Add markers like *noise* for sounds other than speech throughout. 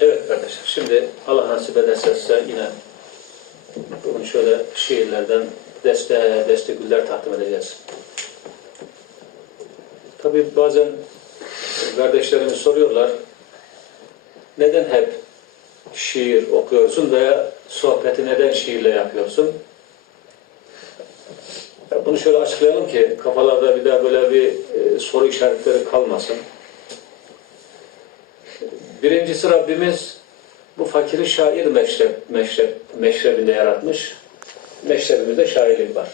Evet kardeşim, şimdi Allah nasip ederse size yine bugün şöyle şiirlerden deste, deste güller takdim edeceğiz. Tabii bazen kardeşlerimiz soruyorlar, neden hep şiir okuyorsun veya sohbeti neden şiirle yapıyorsun? Ya bunu şöyle açıklayalım ki kafalarda bir daha böyle bir e, soru işaretleri kalmasın. Birincisi Rabbimiz bu fakiri şair meşrep, meşrep, meşrebinde yaratmış. Meşrebimizde şairlik var.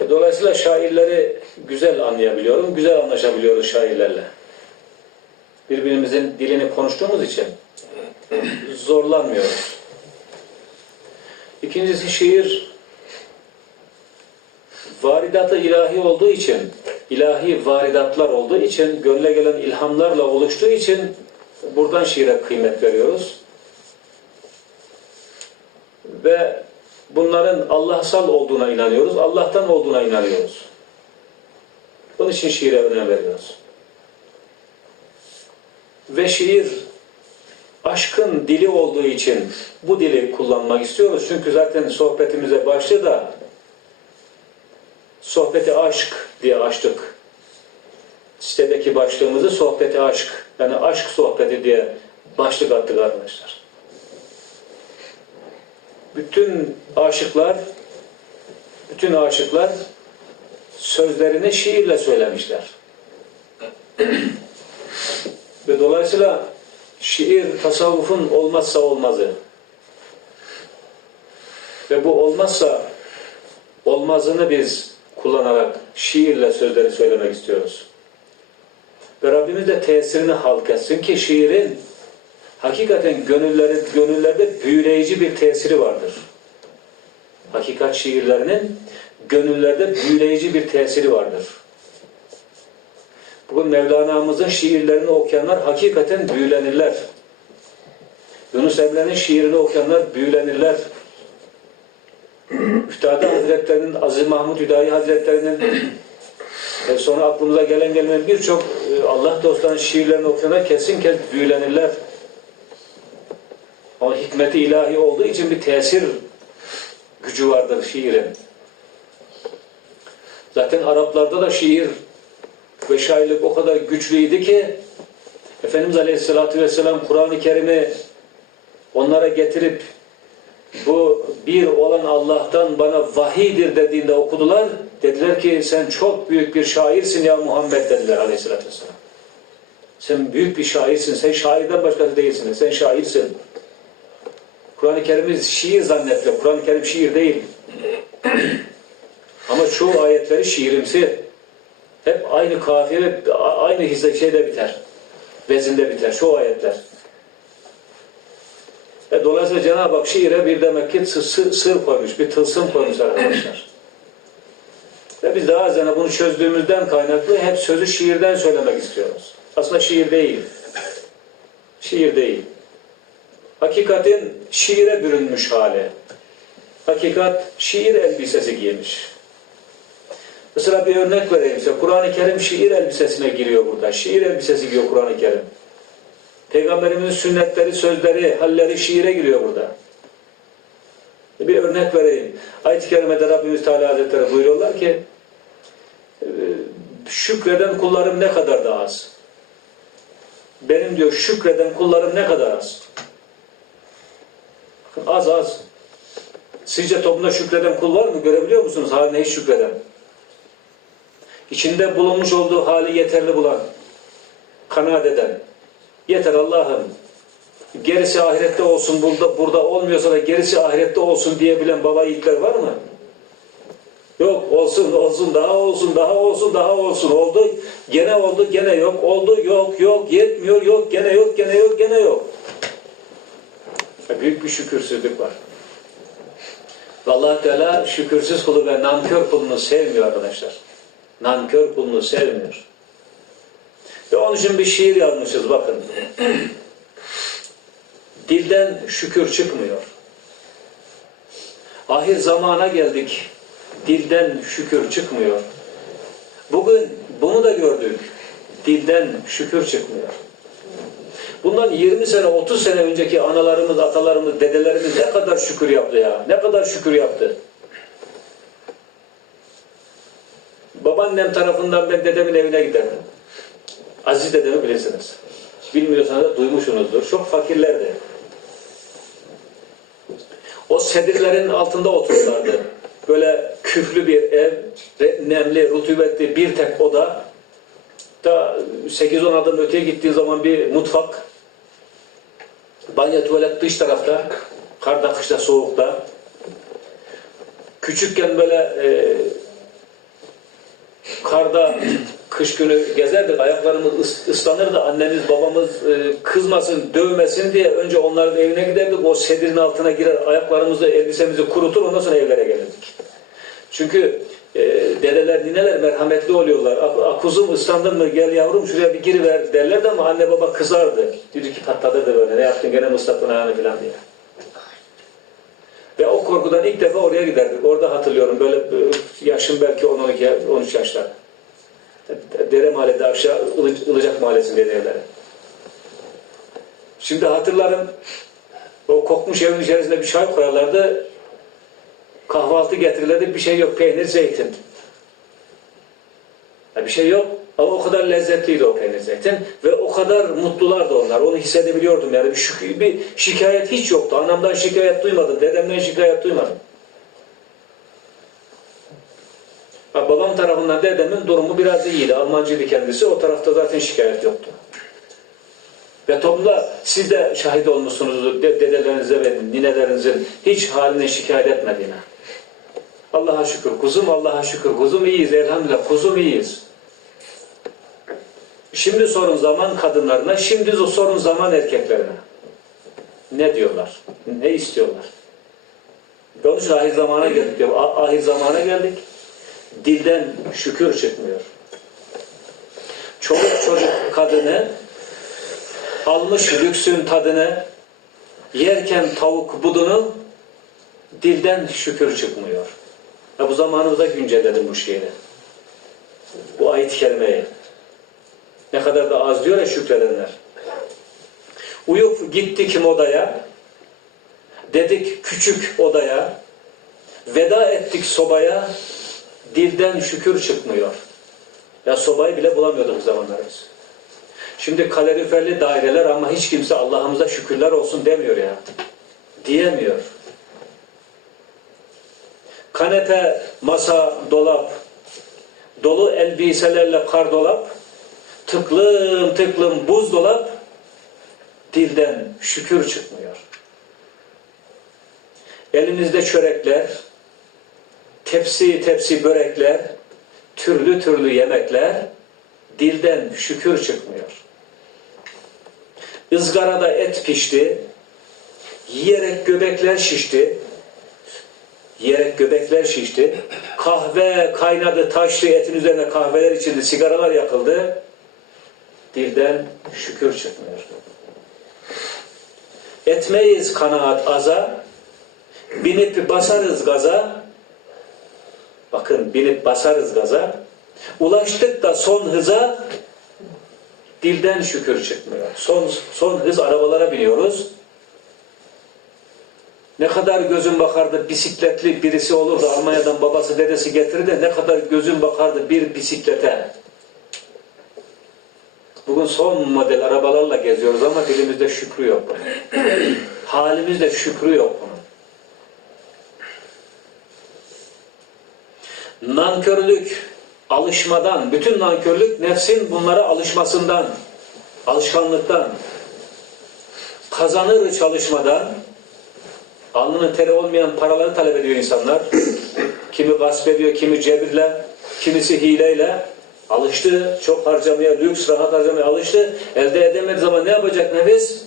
E, Dolayısıyla şairleri güzel anlayabiliyorum, güzel anlaşabiliyoruz şairlerle. Birbirimizin dilini konuştuğumuz için zorlanmıyoruz. İkincisi şiir varidatı ilahi olduğu için, ilahi varidatlar olduğu için, gönle gelen ilhamlarla oluştuğu için buradan şiire kıymet veriyoruz. Ve bunların Allahsal olduğuna inanıyoruz, Allah'tan olduğuna inanıyoruz. Bunun için şiire önem veriyoruz. Ve şiir aşkın dili olduğu için bu dili kullanmak istiyoruz. Çünkü zaten sohbetimize başlığı da sohbeti aşk diye açtık. Sitedeki başlığımızı sohbeti aşk. Yani aşk sohbeti diye başlık attık arkadaşlar. Bütün aşıklar bütün aşıklar sözlerini şiirle söylemişler. Ve dolayısıyla şiir tasavvufun olmazsa olmazı. Ve bu olmazsa olmazını biz kullanarak şiirle sözleri söylemek istiyoruz. Ve Rabbimiz de tesirini halk etsin ki şiirin hakikaten gönülleri, gönüllerde büyüleyici bir tesiri vardır. Hakikat şiirlerinin gönüllerde büyüleyici bir tesiri vardır. Bugün Mevlana'mızın şiirlerini okuyanlar hakikaten büyülenirler. Yunus Emre'nin şiirini okuyanlar büyülenirler. Üftade Hazretlerinin, Aziz Mahmud Hüdayi Hazretlerinin e, sonra aklımıza gelen gelmeyen birçok e, Allah dostlarının şiirlerini okuyanlar kesin kez büyülenirler. Ama hikmeti ilahi olduğu için bir tesir gücü vardır şiirin. Zaten Araplarda da şiir ve şairlik o kadar güçlüydü ki Efendimiz Aleyhisselatü Vesselam Kur'an-ı Kerim'i onlara getirip bu bir olan Allah'tan bana vahidir dediğinde okudular. Dediler ki sen çok büyük bir şairsin ya Muhammed dediler Aleyhisselatü Vesselam. Sen büyük bir şairsin. Sen şairden başkası değilsin. Sen şairsin. Kur'an-ı Kerim'i şiir zannettiler. Kur'an-ı Kerim şiir değil. *clears throat* Ama çoğu ayetleri şiirimsi. Hep aynı kafiye ve aynı hisse şeyde biter. Vezinde biter. Çoğu ayetler. E, dolayısıyla Cenab-ı Hak şiire bir demek ki sır, sır koymuş, bir tılsım koymuş arkadaşlar. Ve biz daha ziyade bunu çözdüğümüzden kaynaklı hep sözü şiirden söylemek istiyoruz. Aslında şiir değil. Şiir değil. Hakikatin şiire bürünmüş hali. Hakikat şiir elbisesi giymiş. Mesela bir örnek vereyim size. Kur'an-ı Kerim şiir elbisesine giriyor burada. Şiir elbisesi giyiyor Kur'an-ı Kerim. Peygamberimizin sünnetleri, sözleri, halleri şiire giriyor burada. Bir örnek vereyim. Ayet-i Kerime'de Rabbimiz Teala Hazretleri buyuruyorlar ki şükreden kullarım ne kadar da az. Benim diyor şükreden kullarım ne kadar az. Az az. Sizce toplumda şükreden kul var mı? Görebiliyor musunuz haline hiç şükreden? İçinde bulunmuş olduğu hali yeterli bulan, kanaat eden, yeter Allah'ım, gerisi ahirette olsun, burada burada olmuyorsa da gerisi ahirette olsun diyebilen baba yiğitler var mı? Yok, olsun, olsun, daha olsun, daha olsun, daha olsun. Oldu, gene oldu, gene yok. Oldu, yok, yok, yetmiyor, yok, gene yok, gene yok, gene yok. Büyük bir şükürsüzlük var. allah Teala şükürsüz kulu ve nankör kulunu sevmiyor arkadaşlar. Nankör kulunu sevmiyor. Ve onun için bir şiir yazmışız bakın. *clears throat* Dilden şükür çıkmıyor. Ahir zamana geldik. Dilden şükür çıkmıyor. Bugün bunu da gördük. Dilden şükür çıkmıyor. Bundan 20 sene, 30 sene önceki analarımız, atalarımız, dedelerimiz ne kadar şükür yaptı ya. Ne kadar şükür yaptı. Babaannem tarafından ben dedemin evine giderdim. Aziz dedemi bilirsiniz. Bilmiyorsanız da duymuşsunuzdur. Çok fakirlerdi. O sedirlerin altında otururlardı. Böyle küflü bir ev, nemli, rutubetli bir tek oda. Da 8-10 adım öteye gittiğin zaman bir mutfak. Banyo, tuvalet dış tarafta. Karda, kışta, soğukta. Küçükken böyle e, karda kış günü gezerdik. Ayaklarımız ıs- ıslanırdı. Annemiz babamız e, kızmasın, dövmesin diye önce onların evine giderdik. O sedirin altına girer ayaklarımızı, elbisemizi kurutur. Ondan sonra evlere gelirdik. Çünkü e, dedeler, nineler merhametli oluyorlar. "A- a, Kuzum ıslandın mı gel yavrum şuraya bir giriver derlerdi ama anne baba kızardı. Dedi ki patladırdı böyle. Ne yaptın gene mi ıslattın ayağını falan diye. Ve o korkudan ilk defa oraya giderdik. Orada hatırlıyorum böyle e, yaşım belki 10-12, 13 yaşlar. Dere Mahalle'de aşağı Ilı- Ilıcak Mahallesi'ndeydi evleri. Şimdi hatırlarım o kokmuş evin içerisinde bir çay koyarlardı. Kahvaltı getirirlerdi. Bir şey yok. Peynir, zeytin. Ya bir şey yok. Ama o kadar lezzetliydi o peynir zeytin. Ve o kadar mutlulardı onlar. Onu hissedebiliyordum yani. Bir, şük- bir şikayet hiç yoktu. Anamdan şikayet duymadım. Dedemden şikayet duymadım. Ha, babam tarafından dedemin durumu biraz iyiydi. Almancıydı kendisi. O tarafta zaten şikayet yoktu. Ve toplumda siz de şahit olmuşsunuzdur de- dedelerinizle ve ninelerinizin hiç haline şikayet etmediğine. Allah'a şükür kuzum, Allah'a şükür kuzum iyiyiz elhamdülillah kuzum iyiyiz. Şimdi sorun zaman kadınlarına, şimdi sorun zaman erkeklerine. Ne diyorlar? Ne istiyorlar? Ve Onun için ahir zamana geldik diyor. Ah- Ahir zamana geldik. Dilden şükür çıkmıyor. Çoluk çocuk kadını almış lüksün tadını, yerken tavuk budunu, dilden şükür çıkmıyor. Ve bu zamanımızda güncelledim bu şiiri. Bu ayet-i. Ne kadar da az diyor ya şükredenler. Uyup gittik odaya, dedik küçük odaya, veda ettik sobaya, dilden şükür çıkmıyor. Ya sobayı bile bulamıyorduk bu zamanlar biz. Şimdi kaloriferli daireler ama hiç kimse Allah'ımıza şükürler olsun demiyor ya. Diyemiyor. Kanepe, masa, dolap, dolu elbiselerle kar dolap, tıklım tıklım buzdolap, dilden şükür çıkmıyor. Elimizde çörekler, tepsi tepsi börekler, türlü türlü yemekler, dilden şükür çıkmıyor. Izgarada et pişti, yiyerek göbekler şişti, yiyerek göbekler şişti, kahve kaynadı, taştı, etin üzerine kahveler içildi, sigaralar yakıldı, dilden şükür çıkmıyor. Etmeyiz kanaat aza, binip basarız gaza, bakın binip basarız gaza, ulaştık da son hıza, dilden şükür çıkmıyor. Son, son hız arabalara biniyoruz. Ne kadar gözün bakardı bisikletli birisi olur da Almanya'dan babası dedesi getirir de ne kadar gözün bakardı bir bisiklete. Bugün son model arabalarla geziyoruz ama dilimizde şükrü yok. *clears throat* Halimizde şükrü yok bunun. Nankörlük alışmadan, bütün nankörlük nefsin bunlara alışmasından, alışkanlıktan, kazanır çalışmadan, alnının teri olmayan paraları talep ediyor insanlar. *clears throat* Kimi gasp ediyor, kimi cebirle, kimisi hileyle. Alıştı, çok harcamaya, lüks, rahat harcamaya alıştı. Elde edemediği zaman ne yapacak nefis?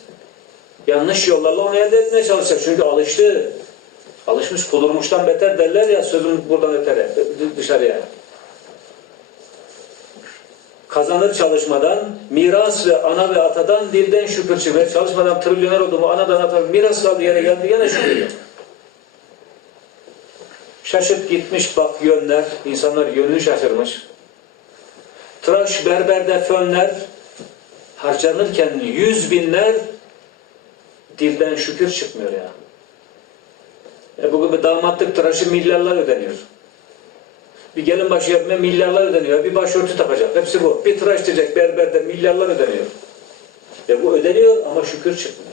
Yanlış yollarla onu elde etmeye çalışacak. Çünkü alıştı. Alışmış kudurmuştan beter derler ya sözüm buradan ötere, dışarıya. Kazanır çalışmadan, miras ve ana ve atadan dilden şükür çıkıyor. Çalışmadan trilyoner oldu mu, anadan atadan miras kaldı yere geldi gene şükür yok. Şaşıp gitmiş bak yönler, insanlar yönünü şaşırmış. Tıraş berberde fönler, harcanırken yüz binler dilden şükür çıkmıyor ya. E bugün damatlık tıraşı milyarlar ödeniyor. Bir gelin başı yapmaya milyarlar ödeniyor. Bir başörtü takacak. Hepsi bu. Bir tıraş diyecek berberde milyarlar ödeniyor. E bu ödeniyor ama şükür çıkmıyor.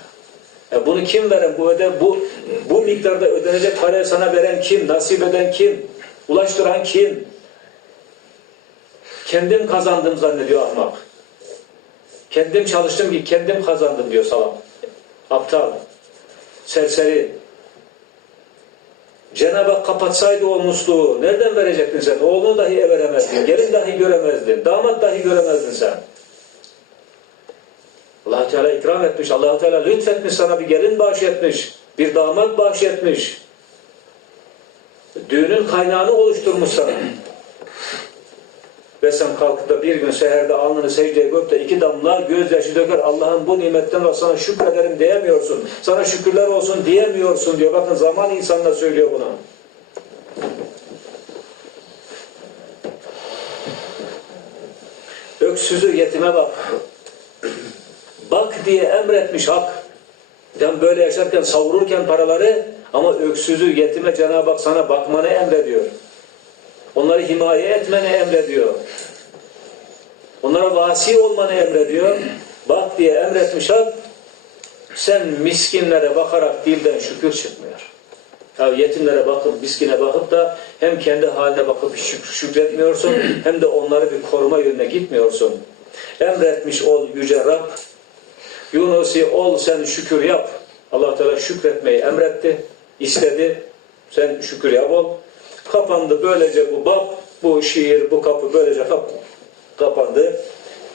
E bunu kim veren? Bu öde bu bu miktarda ödenecek parayı sana veren kim? Nasip eden kim? Ulaştıran kim? Kendim kazandım zannediyor ahmak. Kendim çalıştım ki kendim kazandım diyor salak. Aptal. Serseri. Cenab-ı Hak kapatsaydı o musluğu nereden verecektin sen? Oğlunu dahi veremezdin. Gelin dahi göremezdin. Damat dahi göremezdin sen. allah Teala ikram etmiş. allah Teala lütfetmiş sana bir gelin bahşetmiş. Bir damat bahşetmiş. Düğünün kaynağını oluşturmuş sana. Ve sen kalkıp da bir gün seherde alnını secdeye koyup da iki damla gözyaşı döker. Allah'ım bu nimetten dolayı sana şükrederim diyemiyorsun. Sana şükürler olsun diyemiyorsun diyor. Bakın zaman insanla söylüyor bunu. Öksüzü yetime bak. Bak diye emretmiş hak. Sen böyle yaşarken savururken paraları ama öksüzü yetime Cenab-ı Hak sana bakmanı emrediyor. Onları himaye etmeni emrediyor. Onlara vasi olmanı emrediyor. Bak diye emretmiş hak. Sen miskinlere bakarak dilden şükür çıkmıyor. Ya yetimlere bakıp, miskine bakıp da hem kendi haline bakıp şük- şükretmiyorsun hem de onları bir koruma yönüne gitmiyorsun. Emretmiş ol yüce Rab. Yunus'i ol sen şükür yap. allah Teala şükretmeyi emretti, istedi. Sen şükür yap ol. Kapandı böylece bu bab, bu şiir, bu kapı böylece kap kapandı.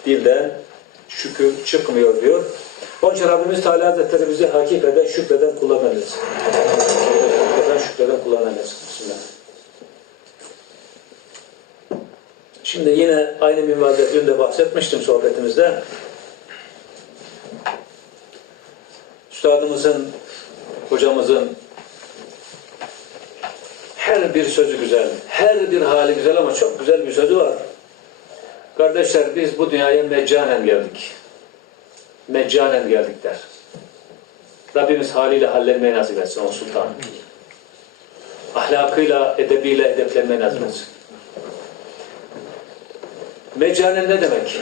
Dilden şükür çıkmıyor diyor. Onun için Rabbimiz Teala Hazretleri bizi hakikaten şükreden kullanırız. Hakikaten şükreden kullanırız. Şimdi yine aynı minvalde dün de bahsetmiştim sohbetimizde. Üstadımızın, hocamızın her bir sözü güzel, her bir hali güzel ama çok güzel bir sözü var. Kardeşler biz bu dünyaya meccanen geldik. Meccanen geldik der. Rabbimiz haliyle hallenmeyi nasip etsin o sultan. Ahlakıyla, edebiyle edeplenmeyi nasip etsin. Meccanen ne demek?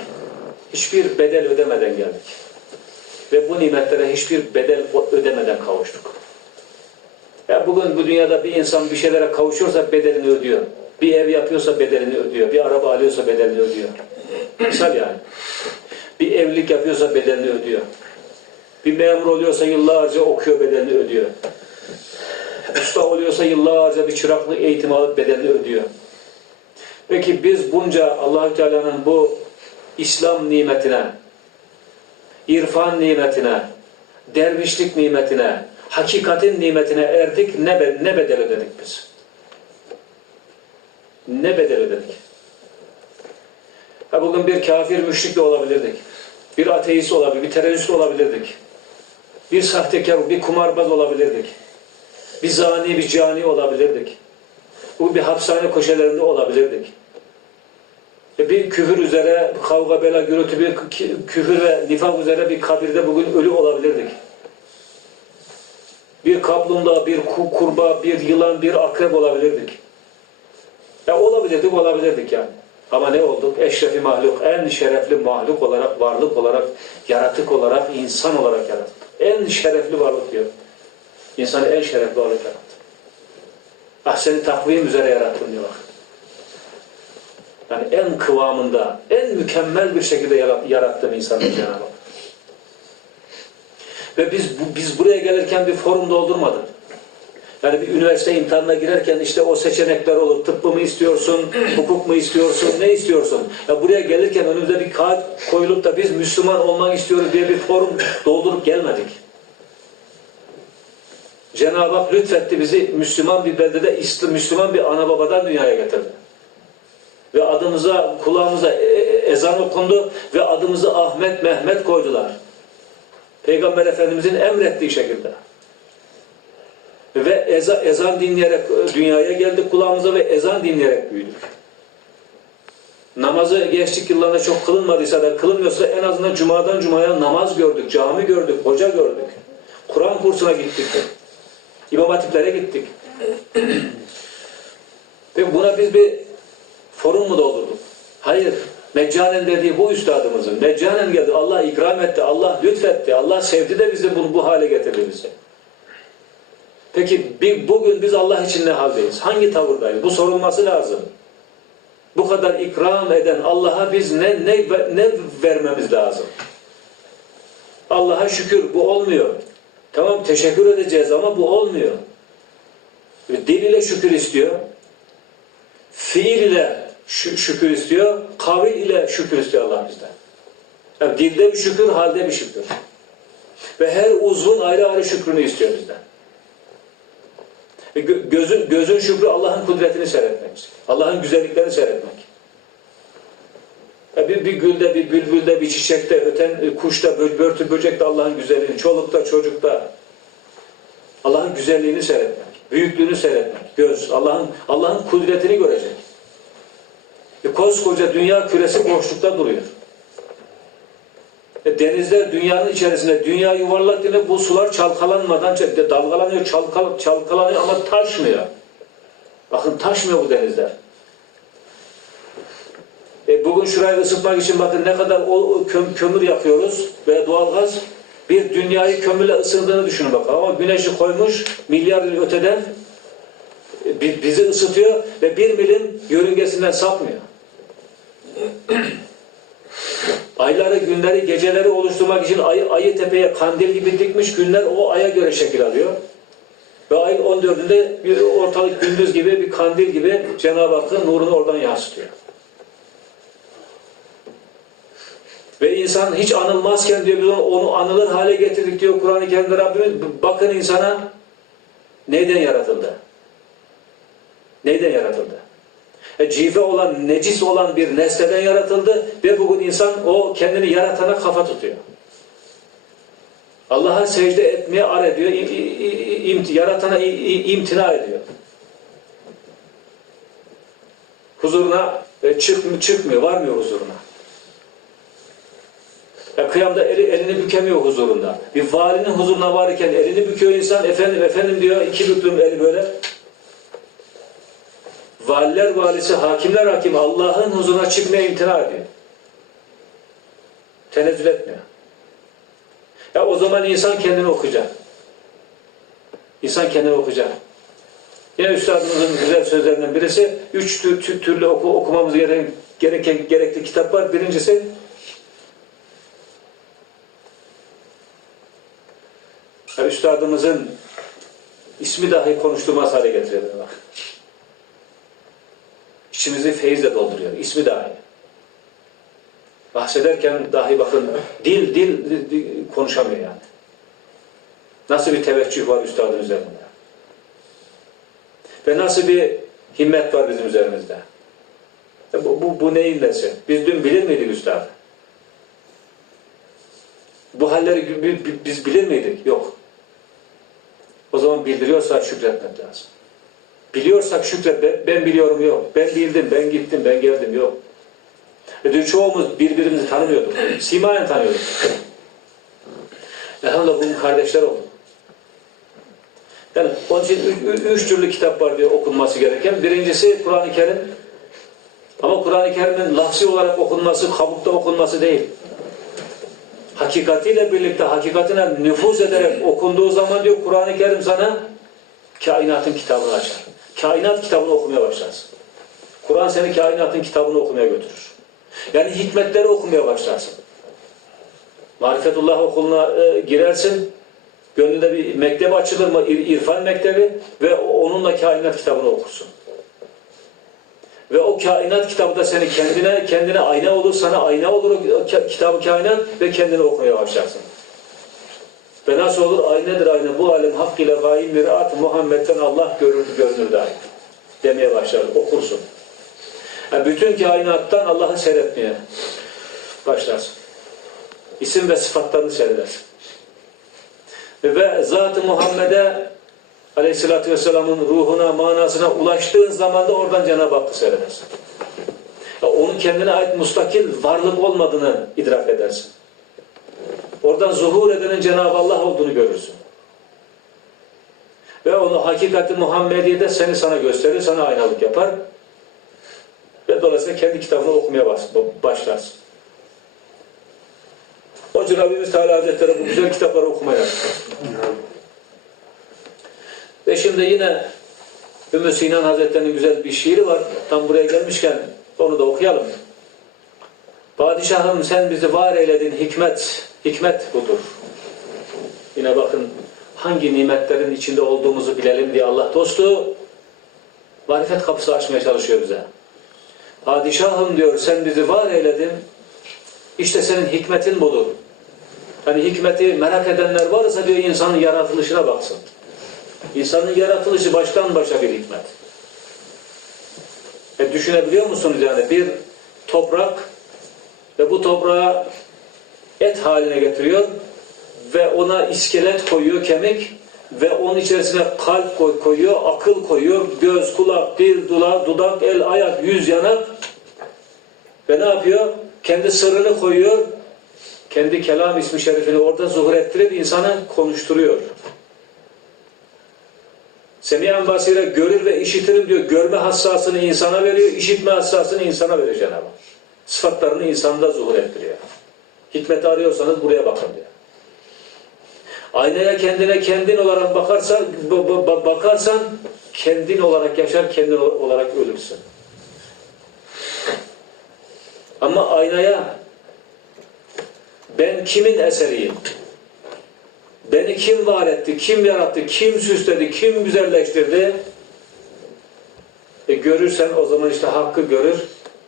Hiçbir bedel ödemeden geldik. Ve bu nimetlere hiçbir bedel ödemeden kavuştuk. Ya bugün bu dünyada bir insan bir şeylere kavuşuyorsa bedelini ödüyor. Bir ev yapıyorsa bedelini ödüyor. Bir araba alıyorsa bedelini ödüyor. Misal yani. Bir evlilik yapıyorsa bedelini ödüyor. Bir memur oluyorsa yıllarca okuyor bedelini ödüyor. Usta oluyorsa yıllarca bir çıraklık eğitimi alıp bedelini ödüyor. Peki biz bunca allah Teala'nın bu İslam nimetine, irfan nimetine, dervişlik nimetine, hakikatin nimetine erdik, ne, ne bedel ödedik biz? Ne bedel ödedik? Ha bugün bir kafir, müşrik de olabilirdik. Bir ateist olabilir, bir terörist olabilirdik. Bir sahtekar, bir kumarbaz olabilirdik. Bir zani, bir cani olabilirdik. Bu bir hapishane köşelerinde olabilirdik. E bir küfür üzere, kavga bela gürültü, bir kü- küfür ve nifak üzere bir kabirde bugün ölü olabilirdik. Bir kaplumbağa, bir ku- kurbağa, bir yılan, bir akrep olabilirdik. Ya olabilirdik, olabilirdik yani. Ama ne olduk? Eşrefi mahluk, en şerefli mahluk olarak, varlık olarak, yaratık olarak, insan olarak yarattık. En şerefli varlık diyor. İnsanı en şerefli varlık yarattı. Ah seni takvim üzere yarattım diyor bak. Yani en kıvamında, en mükemmel bir şekilde yarat- yarattım insanı Cenab-ı. Ve biz bu- biz buraya gelirken bir forum doldurmadık. Yani bir üniversite imtihanına girerken işte o seçenekler olur. Tıbbı mı istiyorsun, *clears throat* hukuk mu istiyorsun, ne istiyorsun? Ya buraya gelirken önümüze bir kağıt koyulup da biz Müslüman olmak istiyoruz diye bir forum doldurup gelmedik. Cenab-ı Hak lütfetti bizi Müslüman bir beldede, Müslüman bir ana babadan dünyaya getirdi. Ve adımıza, kulağımıza e- e- ezan okundu ve adımızı Ahmet, Mehmet koydular. Peygamber Efendimizin emrettiği şekilde. Ve eza, ezan dinleyerek dünyaya geldik kulağımıza ve ezan dinleyerek büyüdük. Namazı gençlik yıllarında çok kılınmadıysa da kılınmıyorsa en azından cumadan cumaya namaz gördük, cami gördük, hoca gördük. Kur'an kursuna gittik. İmam hatiplere gittik. *clears throat* Ve buna biz bir forum mu doldurduk? Hayır. Meccanen dediği bu üstadımızın. Meccanen geldi. Allah ikram etti. Allah lütfetti. Allah sevdi de bizi bunu bu hale getirdi bizi. Peki bugün biz Allah için ne haldeyiz? Hangi tavırdayız? Bu sorulması lazım. Bu kadar ikram eden Allah'a biz ne, ne, ne vermemiz lazım? Allah'a şükür bu olmuyor. Tamam teşekkür edeceğiz ama bu olmuyor. Dil ile şükür istiyor. Fiil ile şü- şükür istiyor. Kavil ile şükür istiyor Allah bizden. Yani dilde bir şükür, halde bir şükür. Ve her uzvun ayrı ayrı şükrünü istiyor bizden. Gö- Gözün, gözün şükrü Allah'ın kudretini seyretmek. Allah'ın güzelliklerini seyretmek. Ya bir, bir gülde, bir bülbülde, bir çiçekte, öten e, kuşta, bö- börtü, böcekte Allah'ın güzelliğini, çolukta, çocukta Allah'ın güzelliğini seyretmek, büyüklüğünü seyretmek, göz, Allah'ın Allah'ın kudretini görecek. E, koskoca dünya küresi boşlukta duruyor. E, denizler dünyanın içerisinde, dünya yuvarlak yine bu sular çalkalanmadan dalgalanıyor, çalkal, çalkalanıyor ama taşmıyor. Bakın taşmıyor bu denizler. E, bugün şurayı ısıtmak için bakın ne kadar o, köm- kömür yakıyoruz veya doğalgaz. Bir dünyayı kömürle ısındığını düşünün bakın. Ama güneşi koymuş milyar yıl öteden e, bi- bizi ısıtıyor ve bir milim yörüngesinden sapmıyor. *clears throat* Ayları, günleri, geceleri oluşturmak için ayı, ayı tepeye kandil gibi dikmiş günler o aya göre şekil alıyor. Ve ayın 14'ünde bir ortalık gündüz gibi bir kandil gibi Cenab-ı Hakk'ın nurunu oradan yansıtıyor. Ve insan hiç anılmazken diyor biz onu, onu anılır hale getirdik diyor Kur'an-ı Kerim'de Rabbimiz. Bakın insana neyden yaratıldı? Neyden yaratıldı? E, cife olan, necis olan bir nesneden yaratıldı ve bugün insan o kendini yaratana kafa tutuyor. Allah'a secde etmeye ar ediyor, yaratana imtina ediyor. Huzuruna e, çık, çıkmıyor, varmıyor huzuruna. Ya kıyamda eli, elini bükemiyor huzurunda. Bir valinin huzuruna varırken elini büküyor insan, efendim efendim diyor, iki büklüm eli böyle. Valiler valisi, hakimler hakimi Allah'ın huzuruna çıkmaya imtina ediyor. Tenezzül etmiyor. Ya o zaman insan kendini okuyacak. İnsan kendini okuyacak. Yine üstadımızın güzel sözlerinden birisi, üç tür, tür- türlü oku, okumamız gereken, gereken gerekli kitap var. Birincisi Ya üstadımızın ismi dahi konuşturmaz hale getiriyor bak. İçimizi feyizle dolduruyor. İsmi dahi. Bahsederken dahi bakın dil, dil, dil- dil konuşamıyor yani. Nasıl bir teveccüh var üstadın üzerinde. Ve nasıl bir himmet var bizim üzerimizde. E Bu, bu, bu neyin nesi? Biz dün bilir miydik üstadı? Bu halleri bi- bi- biz bilir miydik? Yok. O zaman bildiriyorsa şükretmek lazım. Biliyorsak şükret. Ben, ben biliyorum yok. Ben bildim, ben gittim, ben geldim yok. E dün çoğumuz birbirimizi tanımıyorduk. Simayen tanıyorduk. Elhamdülillah bugün kardeşler olduk. Yani onun için üç, üç- türlü kitap var diyor okunması gereken. Birincisi Kur'an-ı Kerim. Ama Kur'an-ı Kerim'in lafzi olarak okunması, kabukta okunması değil hakikatiyle birlikte hakikatine nüfuz ederek okunduğu zaman diyor Kur'an-ı Kerim sana kainatın kitabını açar. Kainat kitabını okumaya başlarsın. Kur'an seni kainatın kitabını okumaya götürür. Yani hikmetleri okumaya başlarsın. Marifetullah okuluna e, girersin. Gönlünde bir mektep açılır mı? İr- İrfan mektebi ve onunla kainat kitabını okursun. Ve o kainat kitabı da seni kendine kendine ayna olur, sana ayna olur o kitabı kainat ve kendini okumaya başlarsın. Ve nasıl olur? Aynedir ayna. Bu alem hak ile gaim miraat Muhammed'den Allah görür, dahi. Demeye başlar. Okursun. Yani bütün kainattan Allah'ı seyretmeye başlarsın. İsim ve sıfatlarını seyredersin. Ve Zat-ı Muhammed'e Aleyhisselatü Vesselam'ın ruhuna, manasına ulaştığın zaman da oradan Cenab-ı Hakk'ı seyredersin. Ya onun kendine ait mustakil varlık olmadığını idrak edersin. Oradan zuhur edenin Cenab-ı Allah olduğunu görürsün. Ve onu hakikati Muhammediye'de seni sana gösterir, sana aynalık yapar. Ve dolayısıyla kendi kitabını okumaya başlarsın. Onun için Rabbimiz Teala Hazretleri bu güzel kitapları okumaya. Ve şimdi yine Ümmü Sinan Hazretleri'nin güzel bir şiiri var. Tam buraya gelmişken onu da okuyalım. Padişahım sen bizi var eyledin hikmet, hikmet budur. Yine bakın hangi nimetlerin içinde olduğumuzu bilelim diye Allah dostu marifet kapısı açmaya çalışıyor bize. Padişahım diyor sen bizi var eyledin. İşte senin hikmetin budur. Hani hikmeti merak edenler varsa diyor insanın yaratılışına baksın. İnsanın yaratılışı baştan başa bir hikmet. E düşünebiliyor musunuz yani bir toprak ve bu toprağı et haline getiriyor ve ona iskelet koyuyor, kemik ve onun içerisine kalp koy- koyuyor, akıl koyuyor, göz, kulak, dil, dudak, dudak, el, ayak, yüz, yanak ve ne yapıyor? Kendi sırrını koyuyor, kendi kelam ismi şerifini orada zuhur ettirip insanı konuşturuyor. Semiyen basire görür ve işitirim diyor. Görme hassasını insana veriyor, işitme hassasını insana veriyor Cenab-ı. Sıfatlarını insanda zuhur ettiriyor. Hikmeti arıyorsanız buraya bakın diyor. Aynaya kendine kendin olarak bakarsan, ba- ba- ba- bakarsan kendin olarak yaşar, kendin olarak ölürsün. Ama aynaya ben kimin eseriyim? Beni kim var etti, kim yarattı, kim süsledi, kim güzelleştirdi? E görürsen o zaman işte hakkı görür,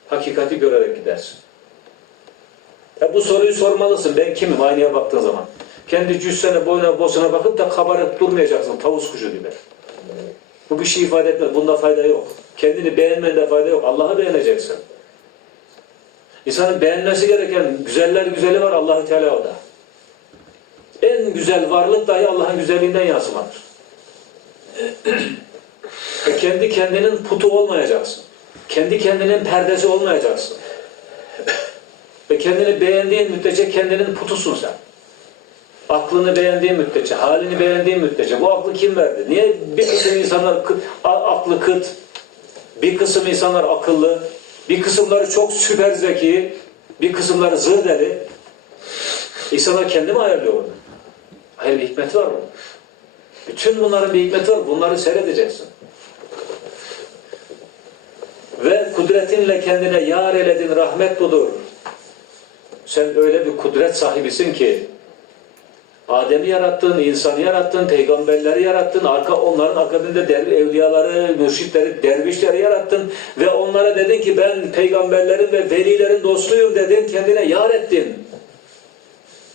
hakikati görerek gidersin. E bu soruyu sormalısın. Ben kimim aynaya baktığın zaman? Kendi cüssene, boyuna, bosuna bakıp da kabarıp durmayacaksın tavus kuşu gibi. Bu bir şey ifade etmez. Bunda fayda yok. Kendini beğenmende fayda yok. Allah'ı beğeneceksin. İnsanın beğenmesi gereken güzeller güzeli var allah Teala o da. En güzel varlık dahi Allah'ın güzelliğinden yansımadır. Kendi kendinin putu olmayacaksın. Kendi kendinin perdesi olmayacaksın. Ve kendini beğendiğin müddetçe kendinin putusun sen. Aklını beğendiğin müddetçe, halini beğendiğin müddetçe. Bu aklı kim verdi? Niye bir kısım insanlar kı- a- aklı kıt, bir kısım insanlar akıllı, bir kısımları çok süper zeki, bir kısımları zır deli. İnsanlar kendi mi ayarlıyor onu? Hayır bir hikmeti var bunun. Bütün bunların bir hikmeti var. Bunları seyredeceksin. Ve kudretinle kendine yar eledin rahmet budur. Sen öyle bir kudret sahibisin ki Adem'i yarattın, insanı yarattın, peygamberleri yarattın, arka onların akabinde der, evliyaları, mürşitleri, dervişleri yarattın ve onlara dedin ki ben peygamberlerin ve velilerin dostuyum dedin, kendine yar ettin.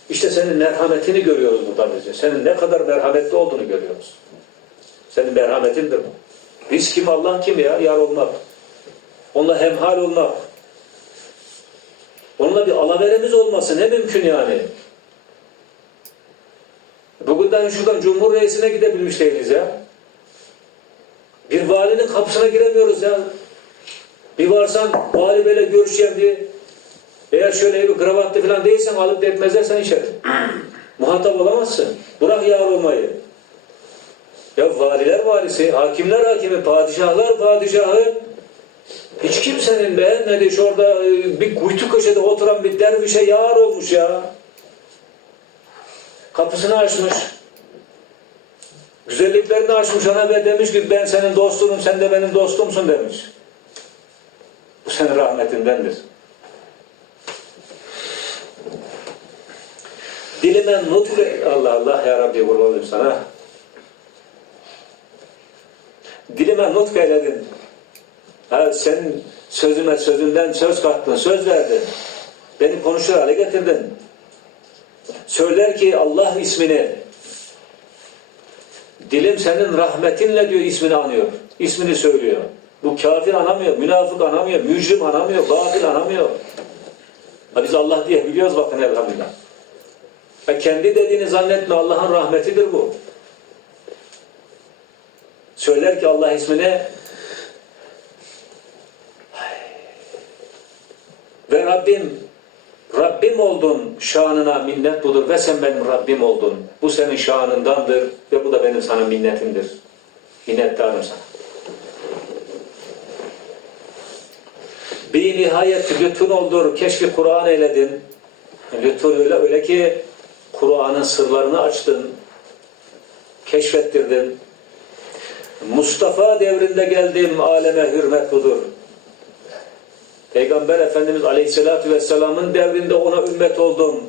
İşte senin merhametini görüyoruz burada bize. Senin ne kadar merhametli olduğunu görüyoruz. Senin merhametindir bu. Biz kim, Allah kim ya? Yar olmak. Onunla hemhal olmak. Onunla bir alaveremiz olması ne mümkün yani? Bugün dahi şuradan Cumhur Reisi'ne gidebilmiş değiliz ya. Bir valinin kapısına giremiyoruz ya. Bir varsan vali beyle görüşeceğim diye. Eğer şöyle bir kravatlı falan değilsen alıp detmezler sen içeri. *clears throat* Muhatap olamazsın. Bırak yar olmayı. Ya valiler valisi, hakimler hakimi, padişahlar padişahı hiç kimsenin beğenmediği şu orada e, bir kuytu köşede oturan bir dervişe yar olmuş ya. Kapısını açmış. Güzelliklerini açmış ona ve demiş ki ben senin dostunum, sen de benim dostumsun demiş. Bu senin rahmetindendir. Dilime nutk Allah Allah ya Rabbi kurban olayım sana. Dilime nutk eyledin. Ha, sen sözüme sözünden söz kattın, söz verdin. Beni konuşur hale getirdin. Söyler ki Allah ismini. Dilim senin rahmetinle diyor ismini anıyor. İsmini söylüyor. Bu kafir anamıyor, münafık anamıyor, mücrim anamıyor, gafil anamıyor. Ha biz Allah diye biliyoruz bakın elhamdülillah. Ha kendi dediğini zannetme Allah'ın rahmetidir bu. Söyler ki Allah ismini Rabbim Rabbim oldun şanına minnet budur ve sen benim Rabbim oldun. Bu senin şanındandır ve bu da benim sana minnetimdir. Minnettarım sana. Bir nihayet lütfun oldur. Keşfi Kur'an eyledin. Lütfun öyle, öyle ki Kur'an'ın sırlarını açtın. Keşfettirdin. Mustafa devrinde geldim. Aleme hürmet budur. Peygamber Efendimiz Aleyhisselatü Vesselam'ın devrinde ona ümmet oldum.